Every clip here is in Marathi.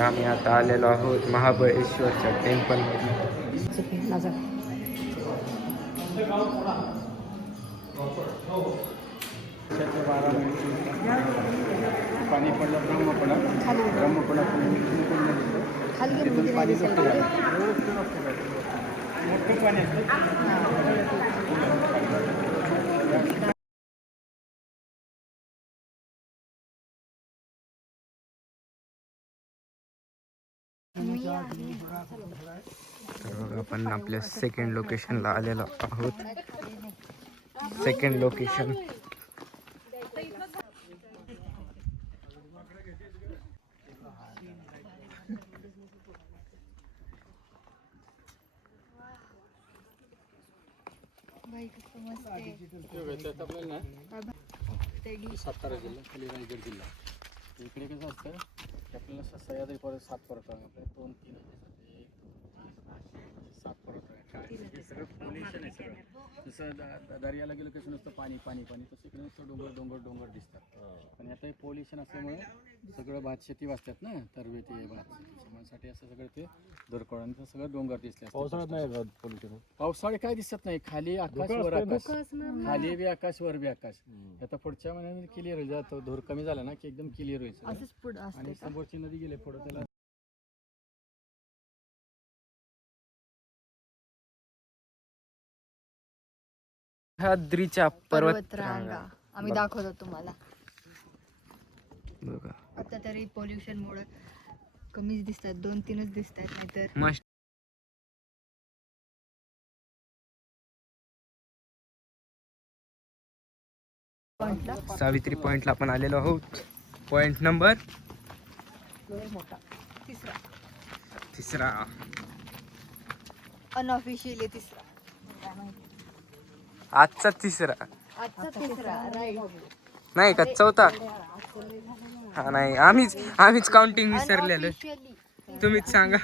आम्ही आता आलेलो आहोत महाबळेश्वरच्या टेम्पलमध्ये. पाणी पडलं ब्रह्मपडा पाणी मोठं पाणी तर आपण आपल्या सेकंड लोकेशनला आलेलो आहोत. सेकंड लोकेशन सातारा जिल्हा खाली रायगड जिल्हा. इकडे कसं असतं आपल्याला सह्याद्री परत 7 परत आपल्या 2-3 7 परत आहे सगळं पोल्युशन आहे सगळं. जसं दर्याला गेलं कसं नुसतं पाणी पाणी पाणी तसं इकडे नुसतं डोंगर डोंगर डोंगर दिसतात. पण आता हे पोल्युशन असल्यामुळे सगळं भात शेती वाचतात ना तरवे ते भात शेतीसाठी असं सगळं ते दोरखोडांचं सगळं डोंगर दिसले. पावसाळ्यात नाही पोल्युशन. पावसाळे काय दिसत नाही. खाली आकाश वर आकाश, खाली बी आकाश वर बी आकाश. आता पुढच्या महिन्यामध्ये क्लिअर होईल. जातो धूर कमी झाला ना की एकदम क्लिअर होईल. आणि समोरची नदी गेले पुढे त्याला सह्याद्रीच्या पर्वत रांगा आम्ही दाखवतो तुम्हाला. बघा आता तरी पोल्युशन मुळे कमीच दिसतात, 2-3च दिसतात. नाहीतर मस्त. सावित्री पॉइंटला आपण आलेलो आहोत. पॉइंट नंबर तिसरा अनऑफिशियली तिसरा. आजचा तिसरा नाही का चौथा. हा नाही आम्हीच काउंटिंग विसरलेलं. तुम्हीच सांगा.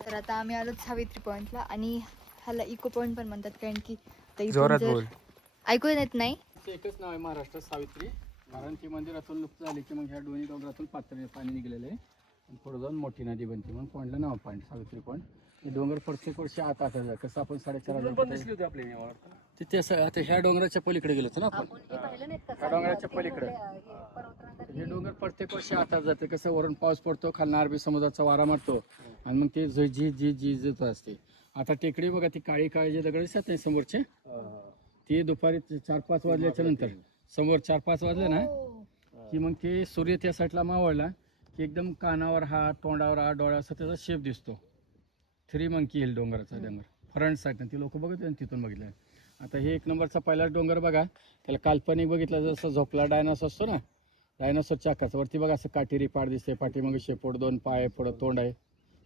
तर आता आम्ही आलो सावित्री पॉइंटला आणि ह्याला इको पॉइंट पण म्हणतात कारण की जोरात बोल. ऐकू येत नाही. एकच नाव आहे महाराष्ट्रात सावित्री. कारण ती मंदिरातून लुप्त झाली की मग ह्या दोन्ही डोंगरातून पाणी निघलेलं आहे आणि पुढे जाऊन मोठी नदी बनते. म्हणून पॉईंटला नाव पॉईंट सावित्री पॉईंट. हे डोंगर प्रत्येक वर्षी आत कसं आपण 4,500 आपल्या तिथे असं. आता ह्या डोंगराच्या पलीकडे गेलो होतो ना आपण. ह्या डोंगराच्या पलीकडे हे डोंगर प्रत्येक वर्षी आतात जाते. कसं वरून पाऊस पडतो, खालना अरबी समुद्राचा वारा मारतो आणि मग ते जी असते. आता टेकडी बघा ती काळी काळी जे दगड दिसतात नाही समोरचे, ते दुपारी 4-5 वाजल्याच्या नंतर समोर 4-5 वाजले ना की मग ते सूर्य त्या साईडला मावळला की एकदम कानावर हात, तोंडावर हात, डोळ्यावर असा त्याचा शेप दिसतो. 3 मंकी हिल डोंगराचा डोंगर फ्रंट साईडनं ती लोक बघत तिथून बघितलं. आता हे 1 नंबरचा पहिला डोंगर बघा. त्याला काल्पनिक बघितलं जसं झोपला डायनासोर असतो ना, डायनासोरच्या आकाराचा. वरती बघा असं काटेरी पाड दिसते, पाठीमागे शेपूट, 2 पाय, पुढं तोंड आहे,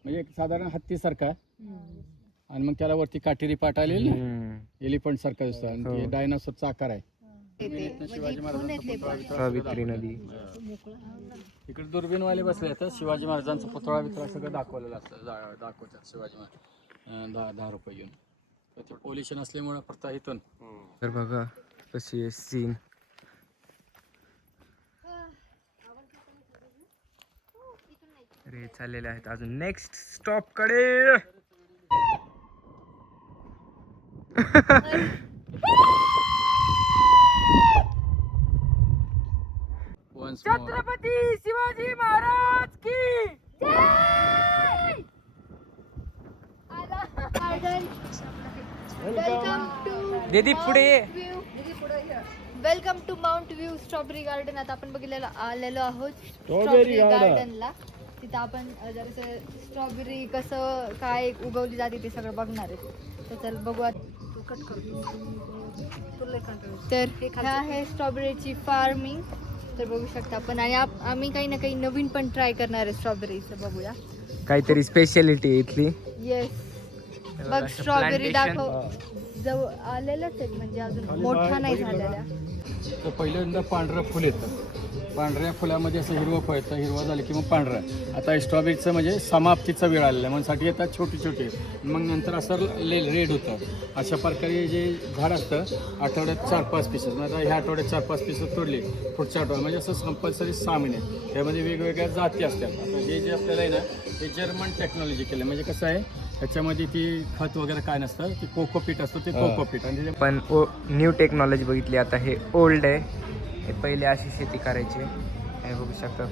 म्हणजे एक साधारण हत्तीसारखा. आणि मग त्याला वरती काटेरी पाट आलेली एलिफंट सारखा दिसतो आणि डायनासोरचा आकार आहे. शिवाजी महाराजांचा सावित्री नदी इकडे दुर्बीनवाले बसले तर शिवाजी महाराजांचा पुतळा बितळा सगळं दाखवलेलं असतं. दाखवतात शिवाजी महाराज 10 रुपये घेऊन. तर ते पोल्युशन असल्यामुळे फक्त इथून. तर बघा कशी आहे सीन. अरे चाललेले आहेत अजून नेक्स्ट स्टॉप कडे. छत्रपती शिवाजी महाराज की जय. दीदी पुढे. Welcome to Mount View strawberry garden. आता आपण आलेलो आहोत स्ट्रॉबेरी गार्डनला. तिथं आपण जरासं स्ट्रॉबेरी कसं काय उगवली जाते ते सगळं बघणार आहे. तर चल बघूया. तर ह्या आहे स्ट्रॉबेरीची फार्मिंग. तर बघू शकता आपण. आणि आम्ही काही ना काही नवीन पण ट्राय करणार आहे स्ट्रॉबेरीचं. बघूया काहीतरी स्पेशालिटी इथली. येस बघ स्ट्रॉबेरी दाखव. जवळ आलेलंच आहेत म्हणजे अजून मोठा नाही झालेला. तर पहिल्यांदा पांढरं फुल येतं. पांढऱ्या फुलामध्ये असं हिरवं फळ येतं, हिरवं झालं की मग पांढरं. आता स्ट्रॉबेरीचं म्हणजे समाप्तीचा वेळ आलेला आहे, म्हणून येतात छोटी छोटी, मग नंतर असं रेड होतं. अशा प्रकारे जे झाड असतं आठवड्यात 4-5 पीसेस, म्हणजे ह्या आठवड्यात 4-5 पीसेस तोडले, पुढच्या आठवड्यात म्हणजे असं कंपल्सरी 6 महिने. त्यामध्ये वेगवेगळ्या जाती असतात. आता हे जे आपल्याला आहे ना हे जर्मन टेक्नॉलॉजी केलं, म्हणजे कसं आहे त्याच्यामध्ये ती खत वगैरे काय नसतं, ते कोकोपीट असतं, ते कोकोपीट. आणि पण न्यू टेक्नॉलॉजी बघितली. आता हे ओल्ड आहे. हे पहिले अशी शेती करायची. हे बघू शकता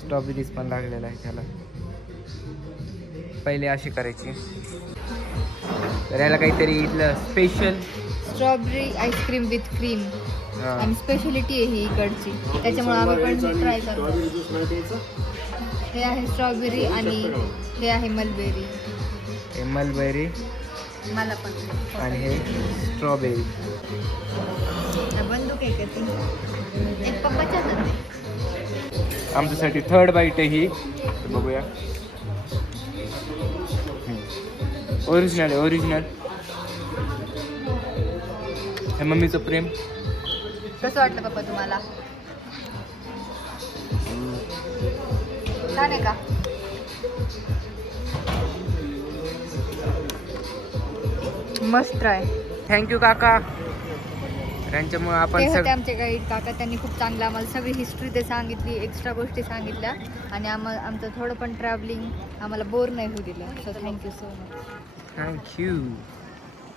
स्ट्रॉबेरीज पण लागलेला आहे त्याला. पहिले अशी करायची. तर याला काहीतरी इथलं special strawberry ice cream with cream आणि स्पेशलिटी आहे ही इकडची, त्याच्यामुळे आम्ही पण ट्राय करतो. हे आहे स्ट्रॉबेरी आणि हे आहे मलबेरी. हे मलबेरी मला पण आणि हे स्ट्रॉबेरी. बंदूक आहे का ती? एक पप्पाच्या हातात. आमच्यासाठी थर्ड बाईट आहे ही. बघूया. ओरिजिनल आहे, ओरिजिनल. हे मम्मीचं प्रेम. कसं वाटलं पप्पा तुम्हाला? छान आहे का? मस्त ट्राय. थँक्यू काका. त्यांच्यामुळे ते आपण होते आमचे गाईड काका. त्यांनी खूप चांगलं आम्हाला सगळी हिस्ट्री ते सांगितली, एक्स्ट्रा गोष्टी सांगितल्या आणि आमचं थोडं पण ट्रॅव्हलिंग आम्हाला बोर नाही होऊ दिलं. So thank you so much. Thank you.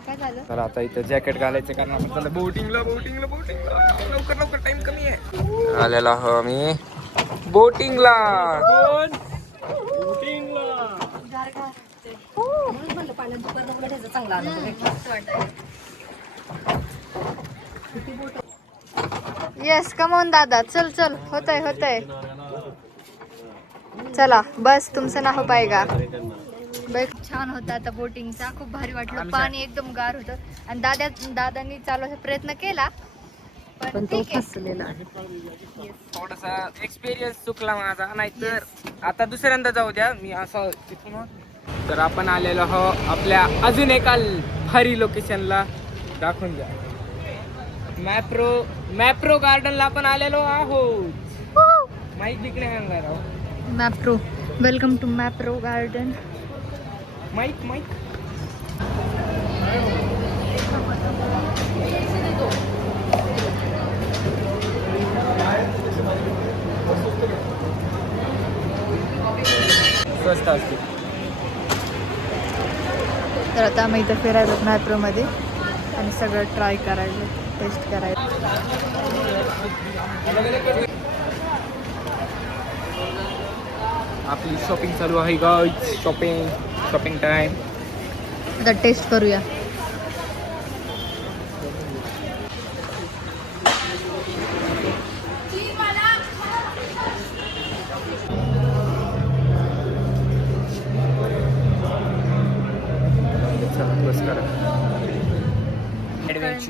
काय झालं? तर आता इथं जॅकेट घालायचं कारण आपण चाललं बोटिंगला. लवकर लवकर, टाइम कमी आहे. आलेला हो आम्ही बोटिंगला. येस, कम ऑन दादा. चल चल, होतंय. चला बस, तुमचं ना हो पाएगा. छान होता आता बोटिंगचा, खूप भारी वाटलं. पाणी एकदम गार होतं आणि दादांनी चालवायचा प्रयत्न केला पण ठीक आहे. थोडासा एक्सपिरियन्स चुकला माझा, नाहीतर आता दुसऱ्यांदा जाऊ द्या मी असं तिथून. तर आपण आलेलो आहो आपल्या अजून एका भारी लोकेशनला. दाखवून द्या. मॅप्रो गार्डनला आपण आलेलो आहोत. माईक तिकडे आणणार आहोत. Mapro, welcome to Mapro garden. Mic स्वस्त असते. तर आता आम्ही इथं फिरायला मॅप्रोमध्ये आणि सगळं ट्राय करायचं, टेस्ट करायचं. आपली शॉपिंग चालू आहे गाईज. Shopping time. आता टेस्ट करूया.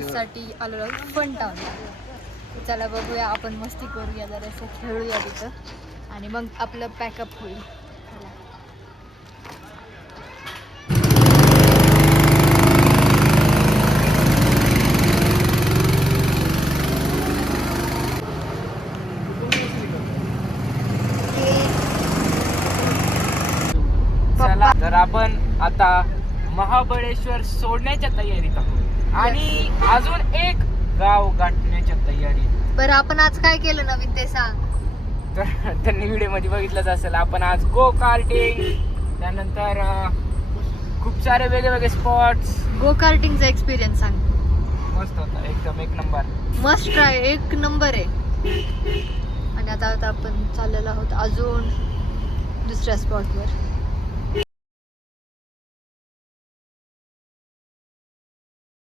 साठी आलेलो फन टाउन. चला बघूया, आपण मस्ती करूया, जरासं खेळूया तिथं आणि मग आपलं पॅकअप होईल. चला, तर आपण आता महाबळेश्वर सोडण्याच्या तयारीत आहोत आणि अजून एक गाव गाठण्याच्या तयारीत. बरं, आपण आज काय केलं नवीन ते सांग. तर त्यांनी व्हिडिओ मध्ये बघितलंच असेल. आपण आज गो कार्टिंग, त्यानंतर खूप सारे वेगवेगळे स्पॉट्स. गो कार्टिंगचा एक्सपिरियन्स सांग. मस्त होता, एकदम एक नंबर. मस्ट ट्राय, एक नंबर आहे. आणि आता आपण चाललेलो आहोत अजून दुसऱ्या स्पॉटवर.